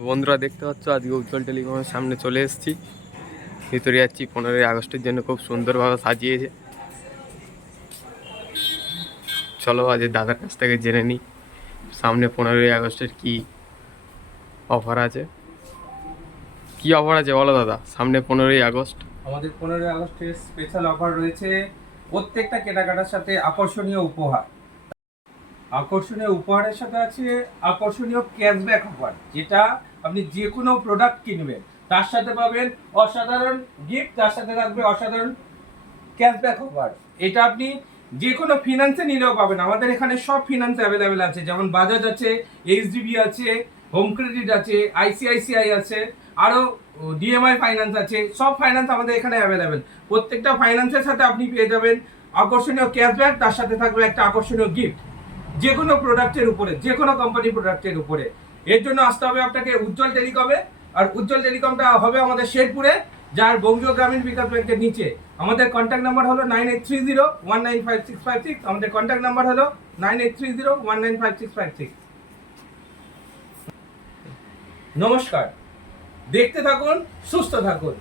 বন্ধুরা দেখতে পাচ্ছ আজকে উজ্জ্বল টেলিকমের সামনে চলে এসেছি। ভিতরে যাচ্ছি। 15ই আগস্টের জন্য খুব সুন্দরভাবে সাজিয়েছে। চলো আজ দাদার কাছ থেকে জেনে নিই সামনে 15ই আগস্টের কি অফার আছে। কি অফার আছে বলো দাদা, সামনে 15ই আগস্ট। আমাদের 15ই আগস্টের স্পেশাল অফার রয়েছে। প্রত্যেকটা কেনাকাটার সাথে আকর্ষণীয় উপহার। আকর্ষণীয় উপহারের সাথে আছে আকর্ষণীয় ক্যাশব্যাক অফার, যেটা আপনি যে কোনো প্রোডাক্ট কিনবেন তার সাথে পাবেন অসাধারণ গিফট, তার সাথে থাকবে অসাধারণ ক্যাশব্যাক অফার। এটা আপনি যে কোনো ফিনান্সে নিলেও পাবেন। আমাদের এখানে সব ফিনান্স অ্যাভেলেবেল আছে, যেমন বাজাজ আছে, এইচডিবি আছে, হোম ক্রেডিট আছে, আইসিআইসিআই আছে, আরও ডিএমআই ফাইন্যান্স আছে। সব ফাইন্যান্স আমাদের এখানে অ্যাভেলেবেল। প্রত্যেকটা ফাইন্যান্সের সাথে আপনি পেয়ে যাবেন আকর্ষণীয় ক্যাশব্যাক, তার সাথে থাকবে একটা আকর্ষণীয় গিফট যে কোনো প্রোডাক্টের উপরে, যে কোনো কোম্পানি প্রোডাক্টের উপরে। এর জন্য আসতে হবে আপনাকে উজ্জ্বল টেলিকমে। আর উজ্জ্বল টেলিকমটা হবে আমাদের শেরপুরে, যার বঙ্গীয় গ্রামীণ বিকাশ ব্যাংকের নিচে। আমাদের কন্ট্যাক্ট নাম্বার হলো 9830195656। আমাদের কন্ট্যাক্ট নাম্বার হলো 9830195656। নমস্কার, দেখতে থাকুন, সুস্থ থাকুন।